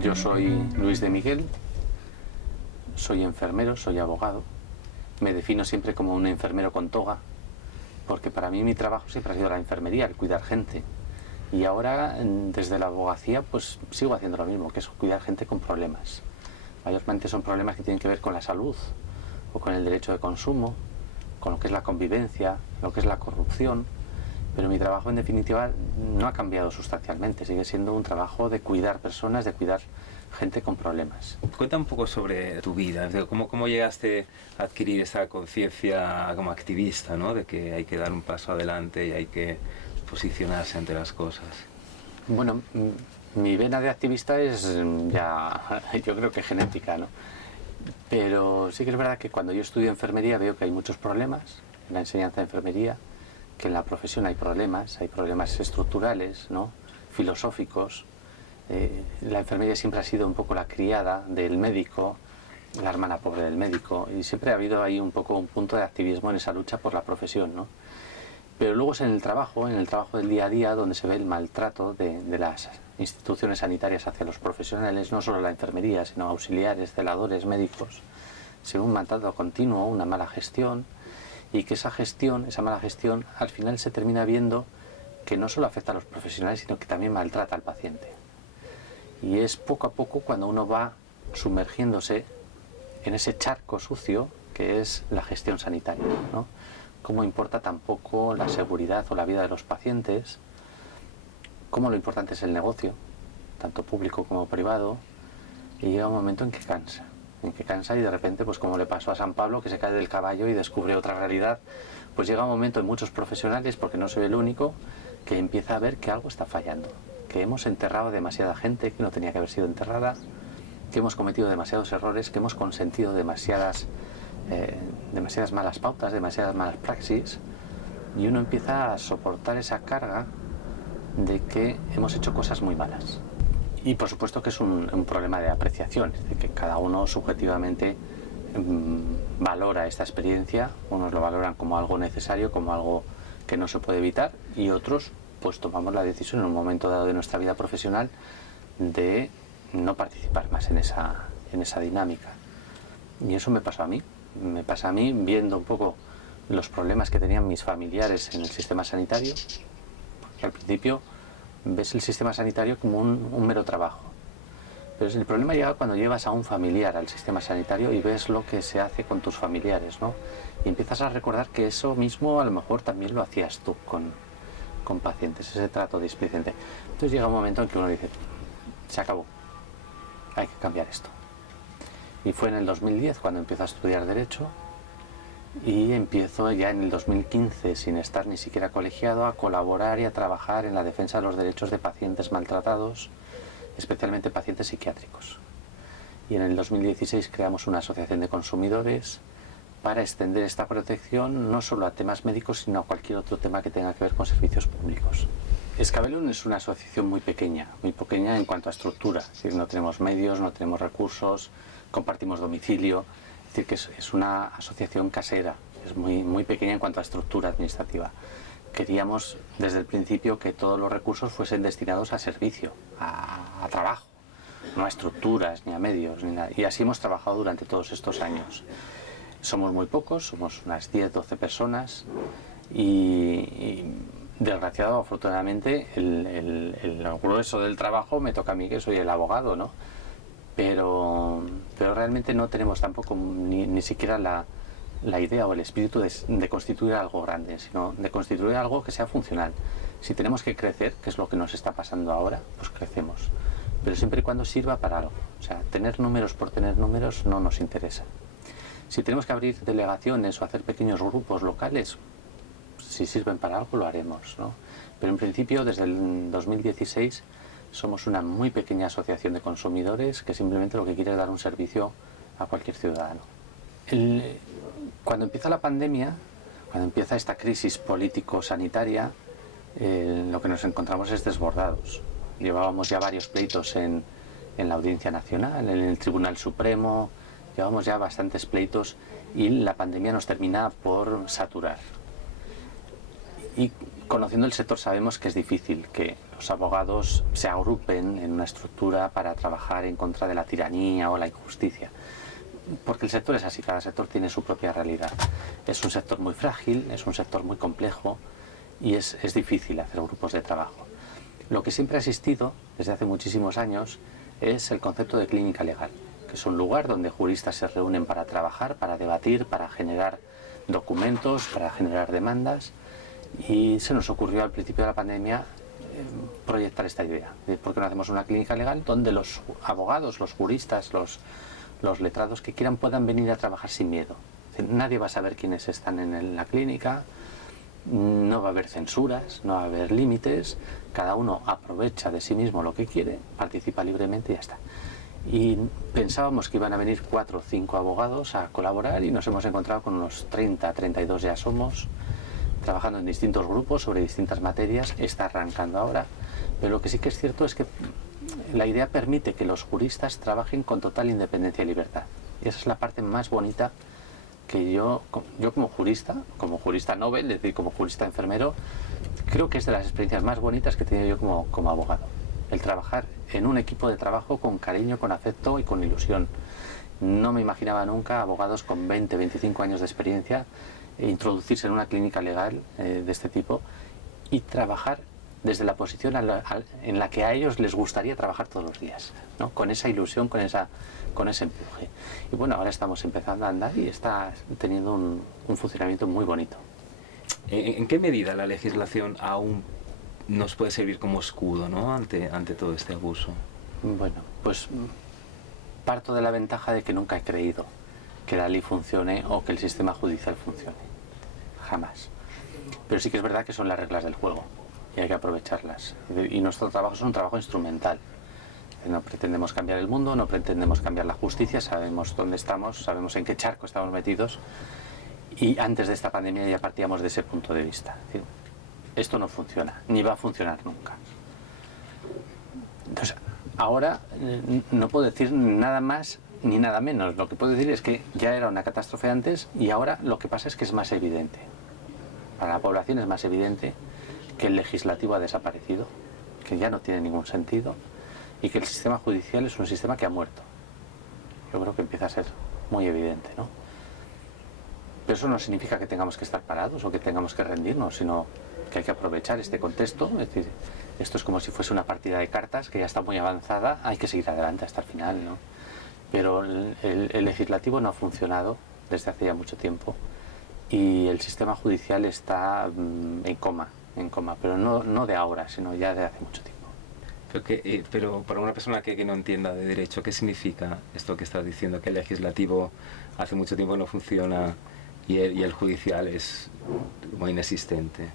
Yo soy Luis de Miguel, soy enfermero, soy abogado. Me defino siempre como un enfermero con toga, porque para mí mi trabajo siempre ha sido la enfermería, el cuidar gente. Y ahora, desde la abogacía, pues sigo haciendo lo mismo, que es cuidar gente con problemas. Mayormente son problemas que tienen que ver con la salud, o con el derecho de consumo, con lo que es la convivencia, lo que es la corrupción. Pero mi trabajo, en definitiva, no ha cambiado sustancialmente. Sigue siendo un trabajo de cuidar personas, de cuidar gente con problemas. Cuenta un poco sobre tu vida, cómo llegaste a adquirir esa conciencia como activista, ¿no? De que hay que dar un paso adelante y hay que posicionarse ante las cosas. Bueno, mi vena de activista es ya, yo creo que genética, ¿no? Pero sí que es verdad que cuando yo estudio enfermería veo que hay muchos problemas en la enseñanza de enfermería, que en la profesión hay problemas estructurales, ¿no? Filosóficos. La enfermería siempre ha sido un poco la criada del médico, la hermana pobre del médico, y siempre ha habido ahí un poco un punto de activismo en esa lucha por la profesión, ¿no? Pero luego es en el trabajo del día a día, donde se ve el maltrato de las instituciones sanitarias hacia los profesionales, no solo la enfermería, sino auxiliares, celadores, médicos. Se ve un maltrato continuo, una mala gestión, y que esa mala gestión, al final se termina viendo que no solo afecta a los profesionales, sino que también maltrata al paciente. Y es poco a poco cuando uno va sumergiéndose en ese charco sucio que es la gestión sanitaria, ¿no? Cómo importa tan poco la seguridad o la vida de los pacientes, cómo lo importante es el negocio, tanto público como privado, y llega un momento en que cansa y de repente, pues como le pasó a San Pablo, que se cae del caballo y descubre otra realidad, pues llega un momento en muchos profesionales, porque no soy el único, que empieza a ver que algo está fallando, que hemos enterrado demasiada gente que no tenía que haber sido enterrada, que hemos cometido demasiados errores, que hemos consentido demasiadas malas pautas, demasiadas malas praxis, y uno empieza a soportar esa carga de que hemos hecho cosas muy malas. Y por supuesto que es un problema de apreciación, es decir, que cada uno subjetivamente valora esta experiencia. Unos lo valoran como algo necesario, como algo que no se puede evitar, y otros pues tomamos la decisión en un momento dado de nuestra vida profesional de no participar más en esa dinámica. Y eso me pasa a mí viendo un poco los problemas que tenían mis familiares en el sistema sanitario, porque al principio ves el sistema sanitario como un mero trabajo. Pero el problema llega cuando llevas a un familiar al sistema sanitario y ves lo que se hace con tus familiares, ¿no? Y empiezas a recordar que eso mismo a lo mejor también lo hacías tú con pacientes, ese trato displicente. Entonces llega un momento en que uno dice, se acabó, hay que cambiar esto. Y fue en el 2010 cuando empiezo a estudiar Derecho, y empiezo ya en el 2015, sin estar ni siquiera colegiado, a colaborar y a trabajar en la defensa de los derechos de pacientes maltratados, especialmente pacientes psiquiátricos. Y en el 2016 creamos una asociación de consumidores para extender esta protección no solo a temas médicos, sino a cualquier otro tema que tenga que ver con servicios públicos. Escabelón es una asociación muy pequeña en cuanto a estructura, es decir, no tenemos medios, no tenemos recursos, compartimos domicilio. Es decir, que es una asociación casera, es muy pequeña en cuanto a estructura administrativa. Queríamos desde el principio que todos los recursos fuesen destinados a servicio, a trabajo, no a estructuras, ni a medios, ni nada. Y así hemos trabajado durante todos estos años. Somos muy pocos, somos unas 10-12 personas, y desgraciado, afortunadamente, el grueso del trabajo me toca a mí, que soy el abogado, ¿no? Pero realmente no tenemos tampoco ni siquiera la idea o el espíritu de constituir algo grande, sino de constituir algo que sea funcional. Si tenemos que crecer, que es lo que nos está pasando ahora, pues crecemos, pero siempre y cuando sirva para algo. O sea, tener números por tener números no nos interesa. Si tenemos que abrir delegaciones o hacer pequeños grupos locales, si sirven para algo lo haremos, ¿no? Pero en principio, desde el 2016 somos una muy pequeña asociación de consumidores que simplemente lo que quiere es dar un servicio a cualquier ciudadano. Cuando empieza la pandemia, cuando empieza esta crisis político-sanitaria, lo que nos encontramos es desbordados. Llevábamos ya varios pleitos en la Audiencia Nacional, en el Tribunal Supremo, llevábamos ya bastantes pleitos y la pandemia nos termina por saturar. Y conociendo el sector sabemos que es difícil que los abogados se agrupen en una estructura para trabajar en contra de la tiranía o la injusticia. Porque el sector es así, cada sector tiene su propia realidad. Es un sector muy frágil, es un sector muy complejo y es difícil hacer grupos de trabajo. Lo que siempre ha existido desde hace muchísimos años es el concepto de clínica legal, que es un lugar donde juristas se reúnen para trabajar, para debatir, para generar documentos, para generar demandas. Y se nos ocurrió al principio de la pandemia proyectar esta idea. ¿Por qué no hacemos una clínica legal donde los abogados, los juristas, los letrados que quieran puedan venir a trabajar sin miedo? Nadie va a saber quiénes están en la clínica, no va a haber censuras, no va a haber límites, cada uno aprovecha de sí mismo lo que quiere, participa libremente y ya está. Y pensábamos que iban a venir 4 o 5 abogados a colaborar y nos hemos encontrado con unos 30, 32 ya somos, trabajando en distintos grupos sobre distintas materias. Está arrancando ahora, pero lo que sí que es cierto es que la idea permite que los juristas trabajen con total independencia y libertad. Y esa es la parte más bonita que yo como jurista Nobel, es decir, como jurista enfermero, creo que es de las experiencias más bonitas que he tenido yo como abogado. El trabajar en un equipo de trabajo con cariño, con afecto y con ilusión. No me imaginaba nunca abogados con 20, 25 años de experiencia introducirse en una clínica legal de este tipo y trabajar desde la posición en la que a ellos les gustaría trabajar todos los días, ¿no? Con esa ilusión, con ese empuje. Y bueno, ahora estamos empezando a andar y está teniendo un funcionamiento muy bonito. ¿En qué medida la legislación aún nos puede servir como escudo, ¿no? ante todo este abuso? Bueno, pues parto de la ventaja de que nunca he creído que la ley funcione o que el sistema judicial funcione. Jamás. Pero sí que es verdad que son las reglas del juego y hay que aprovecharlas. Y nuestro trabajo es un trabajo instrumental. No pretendemos cambiar el mundo, no pretendemos cambiar la justicia, sabemos dónde estamos, sabemos en qué charco estamos metidos y antes de esta pandemia ya partíamos de ese punto de vista. Es decir, esto no funciona, ni va a funcionar nunca. Entonces, ahora no puedo decir nada más ni nada menos. Lo que puedo decir es que ya era una catástrofe antes y ahora lo que pasa es que es más evidente. Para la población es más evidente que el legislativo ha desaparecido, que ya no tiene ningún sentido y que el sistema judicial es un sistema que ha muerto. Yo creo que empieza a ser muy evidente, ¿no? Pero eso no significa que tengamos que estar parados o que tengamos que rendirnos, sino que hay que aprovechar este contexto. Es decir, esto es como si fuese una partida de cartas que ya está muy avanzada, hay que seguir adelante hasta el final, ¿no? Pero el legislativo no ha funcionado desde hace ya mucho tiempo y el sistema judicial está en coma, pero no de ahora, sino ya de hace mucho tiempo. Pero para una persona que no entienda de derecho, ¿qué significa esto que estás diciendo? Que el legislativo hace mucho tiempo no funciona y el judicial es muy inexistente.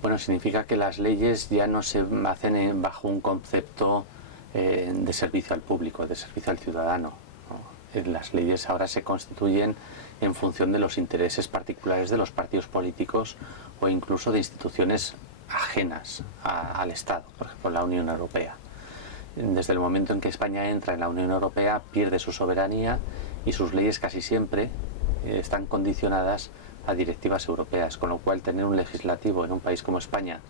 Bueno, significa que las leyes ya no se hacen bajo un concepto de servicio al público, de servicio al ciudadano, ¿no? Las leyes ahora se constituyen en función de los intereses particulares de los partidos políticos o incluso de instituciones ajenas al Estado, por ejemplo la Unión Europea. Desde el momento en que España entra en la Unión Europea pierde su soberanía y sus leyes casi siempre están condicionadas a directivas europeas, con lo cual tener un legislativo en un país como España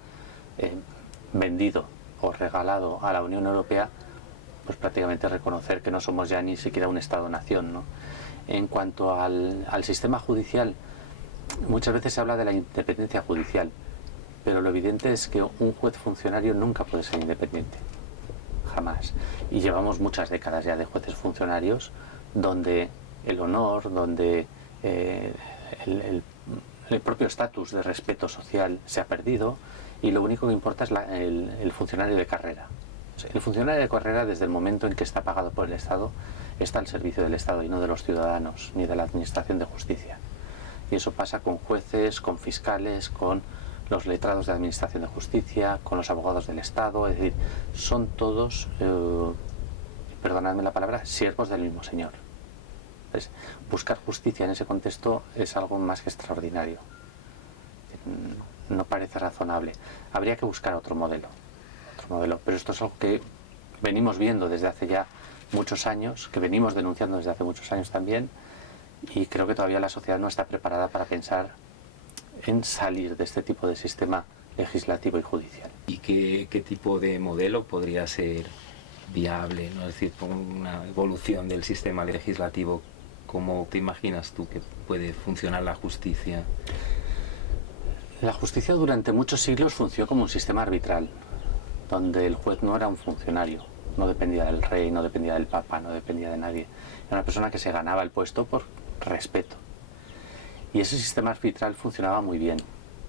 vendido o regalado a la Unión Europea, pues prácticamente reconocer que no somos ya ni siquiera un Estado-nación, ¿no? En cuanto al sistema judicial, muchas veces se habla de la independencia judicial, pero lo evidente es que un juez funcionario nunca puede ser independiente, jamás. Y llevamos muchas décadas ya de jueces funcionarios donde el honor, donde el propio estatus de respeto social se ha perdido y lo único que importa es el funcionario de carrera. O sea, el funcionario de carrera, desde el momento en que está pagado por el Estado, está al servicio del Estado y no de los ciudadanos ni de la administración de justicia. Y eso pasa con jueces, con fiscales, con los letrados de administración de justicia, con los abogados del Estado. Es decir, son todos, perdonadme la palabra, siervos del mismo señor. Entonces, buscar justicia en ese contexto es algo más que extraordinario. No parece razonable. Habría que buscar otro modelo. Pero esto es algo que venimos viendo desde hace ya muchos años, que venimos denunciando desde hace muchos años también, y creo que todavía la sociedad no está preparada para pensar en salir de este tipo de sistema legislativo y judicial. ¿Y qué tipo de modelo podría ser viable, ¿no? Es decir, con una evolución del sistema legislativo, ¿cómo te imaginas tú que puede funcionar la justicia? La justicia durante muchos siglos funcionó como un sistema arbitral, donde el juez no era un funcionario, no dependía del rey, no dependía del papa, no dependía de nadie. Era una persona que se ganaba el puesto por respeto. Y ese sistema arbitral funcionaba muy bien.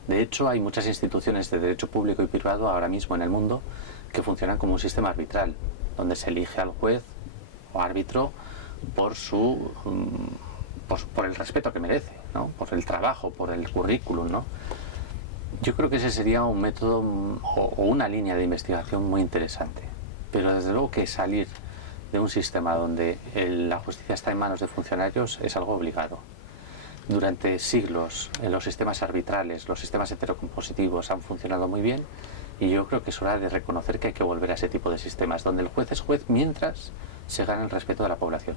De hecho, hay muchas instituciones de derecho público y privado ahora mismo en el mundo que funcionan como un sistema arbitral, donde se elige al juez o árbitro por por el respeto que merece, ¿no? Por el trabajo, por el currículum, ¿no? Yo creo que ese sería un método o una línea de investigación muy interesante. Pero desde luego que salir de un sistema donde la justicia está en manos de funcionarios es algo obligado. Durante siglos los sistemas arbitrales, los sistemas heterocompositivos han funcionado muy bien y yo creo que es hora de reconocer que hay que volver a ese tipo de sistemas, donde el juez es juez mientras se gana el respeto de la población.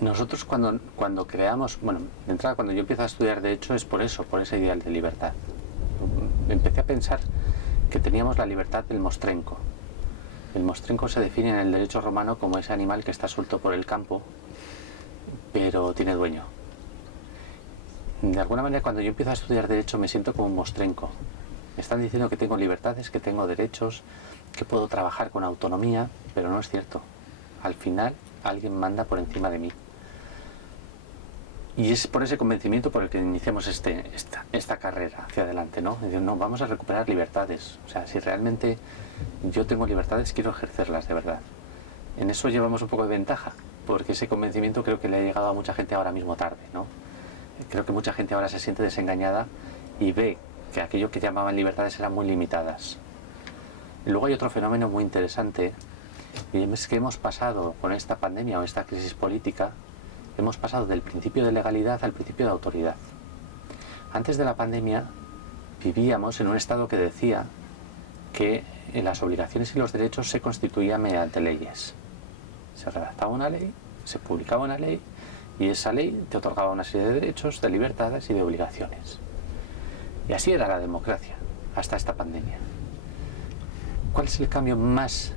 Nosotros cuando creamos, bueno, de entrada cuando yo empiezo a estudiar derecho es por eso, por ese ideal de libertad. Empecé a pensar que teníamos la libertad del mostrenco. El mostrenco se define en el derecho romano como ese animal que está suelto por el campo, pero tiene dueño. De alguna manera, cuando yo empiezo a estudiar derecho me siento como un mostrenco. Me están diciendo que tengo libertades, que tengo derechos, que puedo trabajar con autonomía, pero no es cierto. Al final, alguien manda por encima de mí. Y es por ese convencimiento por el que iniciamos esta carrera hacia adelante, ¿no? Decir, no, vamos a recuperar libertades. O sea, si realmente yo tengo libertades, quiero ejercerlas de verdad. En eso llevamos un poco de ventaja, porque ese convencimiento creo que le ha llegado a mucha gente ahora mismo tarde, ¿no? Creo que mucha gente ahora se siente desengañada y ve que aquello que llamaban libertades eran muy limitadas. Y luego hay otro fenómeno muy interesante, y es que hemos pasado con esta pandemia o esta crisis política, hemos pasado del principio de legalidad al principio de autoridad. Antes de la pandemia vivíamos en un estado que decía que las obligaciones y los derechos se constituían mediante leyes. Se redactaba una ley, se publicaba una ley, y esa ley te otorgaba una serie de derechos, de libertades y de obligaciones. Y así era la democracia, hasta esta pandemia. ¿Cuál es el cambio más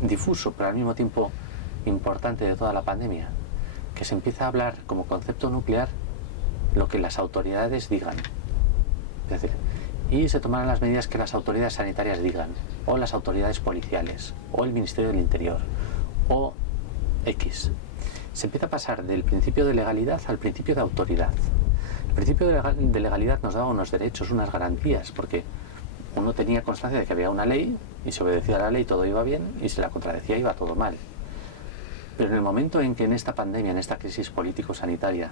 difuso, pero al mismo tiempo importante de toda la pandemia? Que se empieza a hablar como concepto nuclear lo que las autoridades digan. Es decir, y se tomarán las medidas que las autoridades sanitarias digan, o las autoridades policiales, o el Ministerio del Interior, o X. Se empieza a pasar del principio de legalidad al principio de autoridad. El principio de legalidad nos daba unos derechos, unas garantías, porque uno tenía constancia de que había una ley y si obedecía a la ley todo iba bien y si la contradecía iba todo mal. Pero en el momento en que en esta pandemia, en esta crisis político-sanitaria,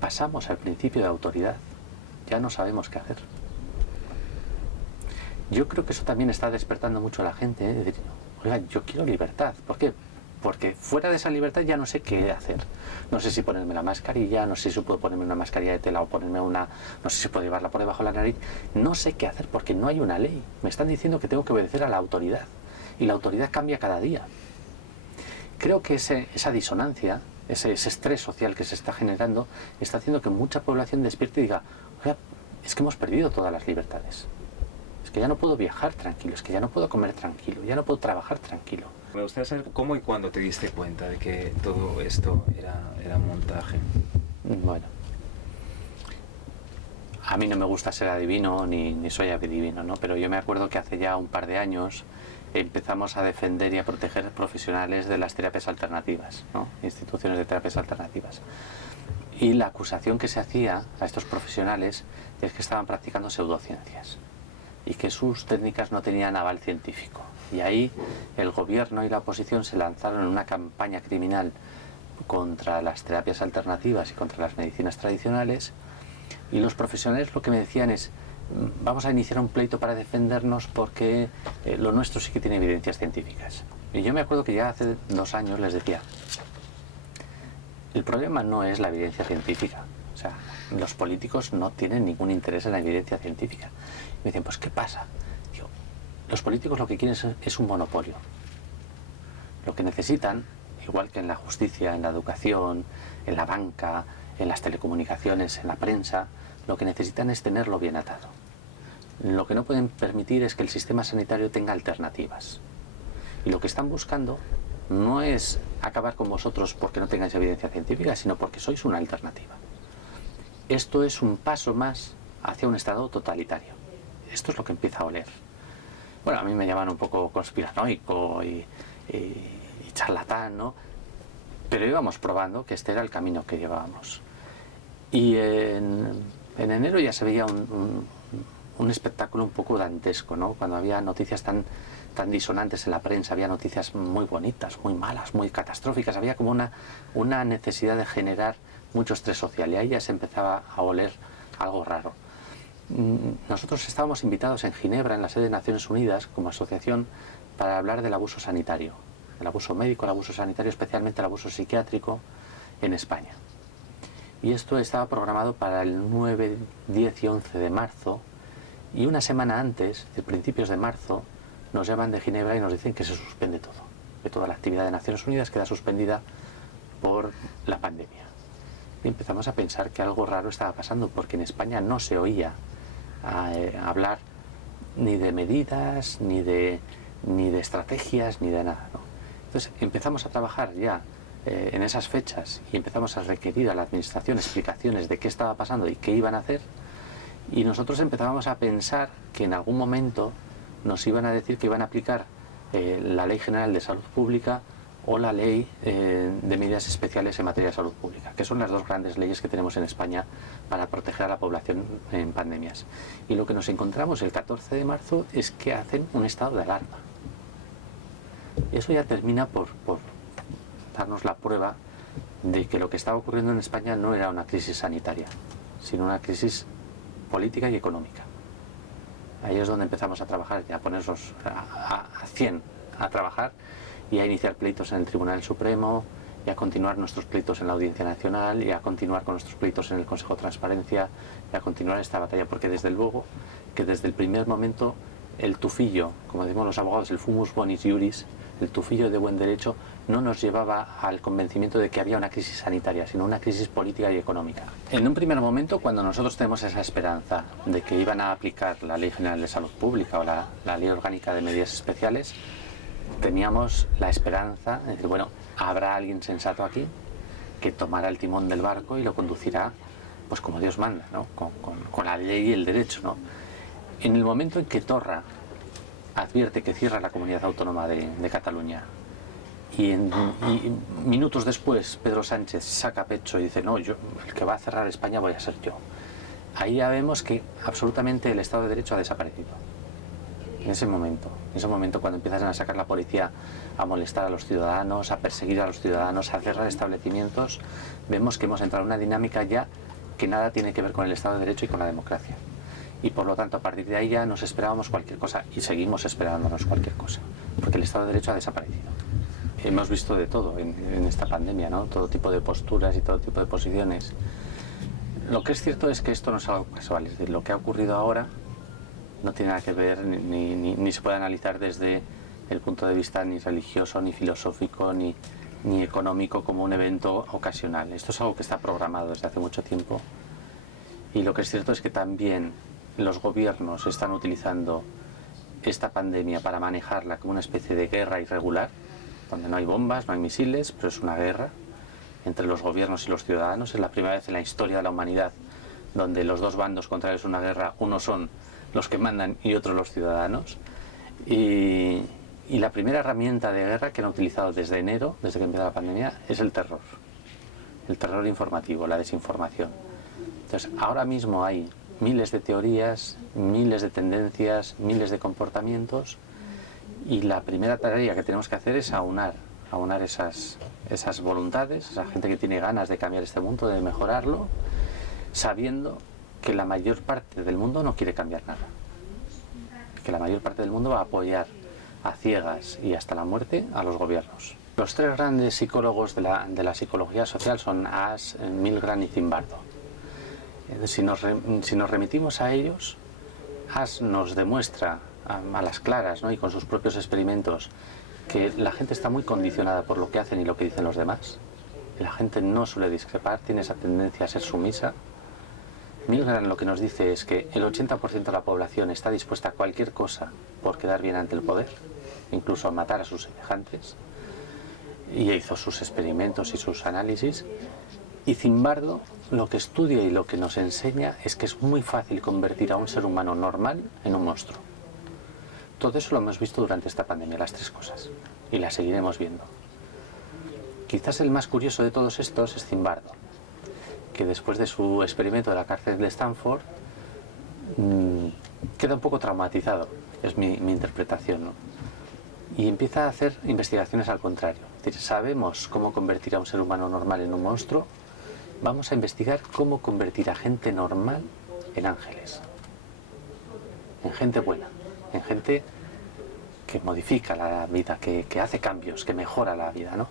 pasamos al principio de autoridad, ya no sabemos qué hacer. Yo creo que eso también está despertando mucho a la gente, ¿eh? De decir, oiga, yo quiero libertad. ¿Por qué? Porque fuera de esa libertad ya no sé qué hacer. No sé si ponerme la mascarilla, no sé si puedo ponerme una mascarilla de tela o ponerme una... No sé si puedo llevarla por debajo de la nariz. No sé qué hacer porque no hay una ley. Me están diciendo que tengo que obedecer a la autoridad. Y la autoridad cambia cada día. Creo que esa disonancia, ese estrés social que se está generando, está haciendo que mucha población despierte y diga, oiga, es que hemos perdido todas las libertades. Es que ya no puedo viajar tranquilo, es que ya no puedo comer tranquilo, ya no puedo trabajar tranquilo. Me gustaría saber cómo y cuándo te diste cuenta de que todo esto era montaje. Bueno, a mí no me gusta ser adivino ni soy adivino, ¿no? Pero yo me acuerdo que hace ya un par de años empezamos a defender y a proteger profesionales de las terapias alternativas, ¿no? Instituciones de terapias alternativas. Y la acusación que se hacía a estos profesionales es que estaban practicando pseudociencias y que sus técnicas no tenían aval científico. Y ahí el gobierno y la oposición se lanzaron en una campaña criminal contra las terapias alternativas y contra las medicinas tradicionales, y los profesionales lo que me decían es, vamos a iniciar un pleito para defendernos porque lo nuestro sí que tiene evidencias científicas. Y yo me acuerdo que ya hace 2 años les decía, el problema no es la evidencia científica. O sea, los políticos no tienen ningún interés en la evidencia científica. Y me dicen, pues ¿qué pasa? Digo, los políticos lo que quieren es un monopolio. Lo que necesitan, igual que en la justicia, en la educación, en la banca, en las telecomunicaciones, en la prensa, lo que necesitan es tenerlo bien atado. lo que no pueden permitir es que el sistema sanitario tenga alternativas. Y lo que están buscando no es acabar con vosotros porque no tengáis evidencia científica, sino porque sois una alternativa. Esto es un paso más hacia un Estado totalitario. Esto es lo que empieza a oler. Bueno, a mí me llaman un poco conspiranoico y charlatán, ¿no? Pero íbamos probando que este era el camino que llevábamos. Y en enero ya se veía un espectáculo un poco dantesco, ¿no? Cuando había noticias tan disonantes en la prensa, había noticias muy bonitas, muy malas, muy catastróficas, había como una necesidad de generar mucho estrés social, y ahí ya se empezaba a oler algo raro. Nosotros estábamos invitados en Ginebra, en la sede de Naciones Unidas, como asociación, para hablar del abuso sanitario, el abuso médico, el abuso sanitario, especialmente el abuso psiquiátrico en España. Y esto estaba programado para el 9, 10 y 11 de marzo, y una semana antes, de principios de marzo, nos llaman de Ginebra y nos dicen que se suspende todo, que toda la actividad de Naciones Unidas queda suspendida por la pandemia. Y empezamos a pensar que algo raro estaba pasando, porque en España no se oía hablar ni de medidas, ni de estrategias, ni de nada, ¿no? Entonces empezamos a trabajar ya en esas fechas y empezamos a requerir a la administración explicaciones de qué estaba pasando y qué iban a hacer, y nosotros empezábamos a pensar que en algún momento nos iban a decir que iban a aplicar la Ley General de Salud Pública o la Ley de Medidas Especiales en materia de salud pública, que son las dos grandes leyes que tenemos en España para proteger a la población en pandemias. Y lo que nos encontramos el 14 de marzo es que hacen un estado de alarma. Y eso ya termina por darnos la prueba de que lo que estaba ocurriendo en España no era una crisis sanitaria, sino una crisis política y económica. Ahí es donde empezamos a trabajar, a ponernos a 100 a trabajar y a iniciar pleitos en el Tribunal Supremo, y a continuar nuestros pleitos en la Audiencia Nacional, y a continuar con nuestros pleitos en el Consejo de Transparencia, y a continuar esta batalla, porque desde luego que desde el primer momento el tufillo, como decimos los abogados, el fumus bonis iuris, el tufillo de buen derecho, no nos llevaba al convencimiento de que había una crisis sanitaria, sino una crisis política y económica. En un primer momento, cuando nosotros tenemos esa esperanza de que iban a aplicar la Ley General de Salud Pública o la Ley Orgánica de Medidas Especiales, teníamos la esperanza de decir, bueno, habrá alguien sensato aquí que tomará el timón del barco y lo conducirá pues como Dios manda, ¿no? Con la ley y el derecho, ¿no? En el momento en que Torra advierte que cierra la comunidad autónoma de Cataluña y minutos después Pedro Sánchez saca pecho y dice, no, el que va a cerrar España voy a ser yo, ahí ya vemos que absolutamente el Estado de Derecho ha desaparecido. En ese momento cuando empiezan a sacar la policía a molestar a los ciudadanos, a perseguir a los ciudadanos, a cerrar establecimientos, vemos que hemos entrado en una dinámica ya que nada tiene que ver con el Estado de Derecho y con la democracia. Y por lo tanto, a partir de ahí ya nos esperábamos cualquier cosa, y seguimos esperándonos cualquier cosa, porque el Estado de Derecho ha desaparecido. Hemos visto de todo en esta pandemia, ¿no? Todo tipo de posturas y todo tipo de posiciones. Lo que es cierto es que esto no es algo casual, es decir, lo que ha ocurrido ahora no tiene nada que ver, ni se puede analizar desde el punto de vista ni religioso, ni filosófico, ni económico, como un evento ocasional. Esto es algo que está programado desde hace mucho tiempo, y lo que es cierto es que también los gobiernos están utilizando esta pandemia para manejarla como una especie de guerra irregular, donde no hay bombas, no hay misiles, pero es una guerra entre los gobiernos y los ciudadanos. Es la primera vez en la historia de la humanidad donde los dos bandos contrarios a una guerra, unos son los que mandan y otros los ciudadanos. Y la primera herramienta de guerra que han utilizado desde enero, desde que empezó la pandemia, es el terror informativo, la desinformación. Entonces, ahora mismo hay miles de teorías, miles de tendencias, miles de comportamientos, y la primera tarea que tenemos que hacer es aunar esas voluntades, esa gente que tiene ganas de cambiar este mundo, de mejorarlo, sabiendo que la mayor parte del mundo no quiere cambiar nada, que la mayor parte del mundo va a apoyar a ciegas y hasta la muerte a los gobiernos. Los tres grandes psicólogos de la psicología social son Ash, Milgram y Zimbardo. Si nos remitimos a ellos, Ash nos demuestra a las claras, ¿no? Y con sus propios experimentos, que la gente está muy condicionada por lo que hacen y lo que dicen los demás. La gente no suele discrepar, tiene esa tendencia a ser sumisa. Milgram lo que nos dice es que el 80% de la población está dispuesta a cualquier cosa por quedar bien ante el poder, incluso a matar a sus semejantes, y hizo sus experimentos y sus análisis, y Zimbardo lo que estudia y lo que nos enseña es que es muy fácil convertir a un ser humano normal en un monstruo. Todo eso lo hemos visto durante esta pandemia, las tres cosas, y las seguiremos viendo. Quizás el más curioso de todos estos es Zimbardo, que después de su experimento de la cárcel de Stanford queda un poco traumatizado, es mi interpretación, ¿no? Y empieza a hacer investigaciones al contrario. Es decir, sabemos cómo convertir a un ser humano normal en un monstruo, vamos a investigar cómo convertir a gente normal en ángeles, en gente buena, en gente que modifica la vida, que hace cambios, que mejora la vida, ¿no?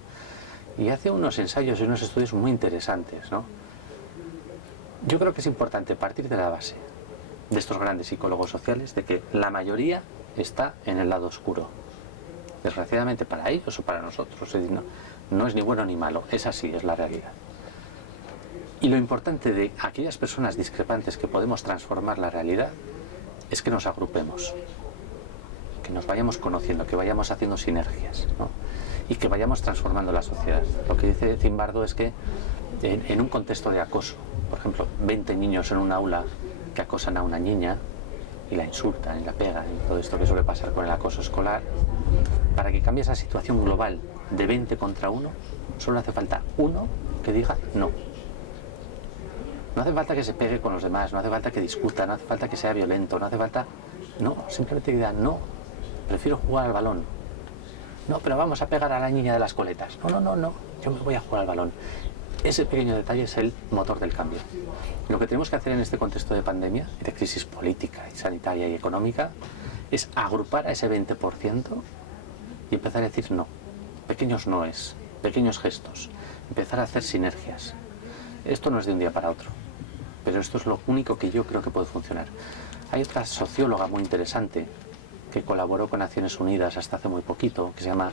Y hace unos ensayos y unos estudios muy interesantes, ¿no? Yo creo que es importante partir de la base de estos grandes psicólogos sociales de que la mayoría está en el lado oscuro. Desgraciadamente para ellos o para nosotros, es decir, no es ni bueno ni malo, es así, es la realidad. Y lo importante de aquellas personas discrepantes que podemos transformar la realidad es que nos agrupemos, que nos vayamos conociendo, que vayamos haciendo sinergias, ¿no? Y que vayamos transformando la sociedad. Lo que dice Zimbardo es que en un contexto de acoso, por ejemplo, 20 niños en un aula que acosan a una niña y la insultan y la pegan y todo esto que suele pasar con el acoso escolar, para que cambie esa situación global de 20 contra 1, solo hace falta uno que diga no. No hace falta que se pegue con los demás, no hace falta que discuta, no hace falta que sea violento, no hace falta... No, simplemente que diga no, prefiero jugar al balón. No, pero vamos a pegar a la niña de las coletas. No, yo me voy a jugar al balón. Ese pequeño detalle es el motor del cambio. Lo que tenemos que hacer en este contexto de pandemia, de crisis política, y sanitaria y económica, es agrupar a ese 20% y empezar a decir no. Pequeños noes, pequeños gestos. Empezar a hacer sinergias. Esto no es de un día para otro, pero esto es lo único que yo creo que puede funcionar. Hay otra socióloga muy interesante que colaboró con Naciones Unidas hasta hace muy poquito, que se llama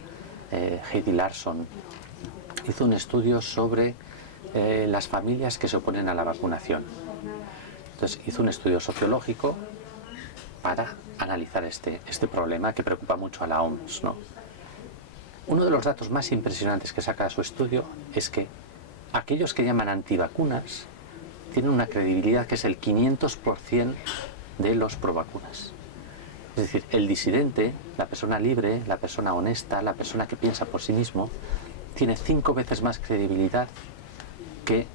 Heidi Larson. Hizo un estudio sobre las familias que se oponen a la vacunación. Entonces hizo un estudio sociológico para analizar este problema que preocupa mucho a la OMS, ¿no? Uno de los datos más impresionantes que saca de su estudio es que aquellos que llaman antivacunas tienen una credibilidad que es el 500% de los provacunas. Es decir, el disidente, la persona libre, la persona honesta, la persona que piensa por sí mismo, tiene 5 veces más credibilidad que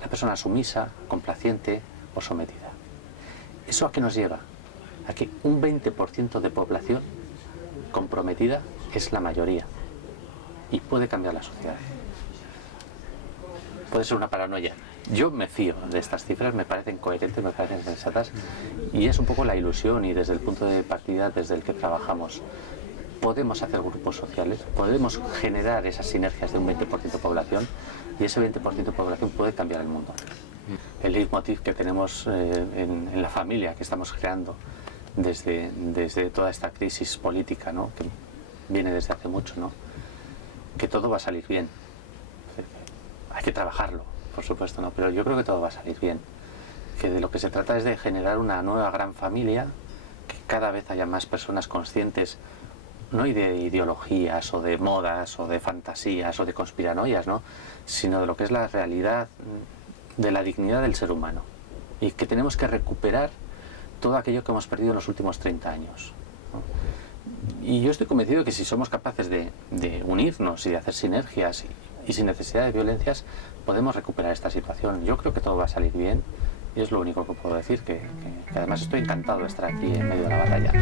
la persona sumisa, complaciente o sometida. ¿Eso a qué nos lleva? A que un 20% de población comprometida es la mayoría y puede cambiar la sociedad. Puede ser una paranoia. Yo me fío de estas cifras, me parecen coherentes, me parecen sensatas, y es un poco la ilusión y desde el punto de partida desde el que trabajamos. Podemos hacer grupos sociales, podemos generar esas sinergias de un 20% de población y ese 20% de población puede cambiar el mundo. El leitmotiv que tenemos en la familia que estamos creando desde toda esta crisis política, ¿no? Que viene desde hace mucho, ¿no? Que todo va a salir bien. Hay que trabajarlo, por supuesto, ¿no? Pero yo creo que todo va a salir bien. Que de lo que se trata es de generar una nueva gran familia, que cada vez haya más personas conscientes, no de ideologías o de modas o de fantasías o de conspiranoias, ¿no? Sino de lo que es la realidad de la dignidad del ser humano. Y que tenemos que recuperar todo aquello que hemos perdido en los últimos 30 años, ¿no? Y yo estoy convencido que si somos capaces de unirnos y de hacer sinergias y sin necesidad de violencias, podemos recuperar esta situación. Yo creo que todo va a salir bien y es lo único que puedo decir, que además estoy encantado de estar aquí en medio de la batalla.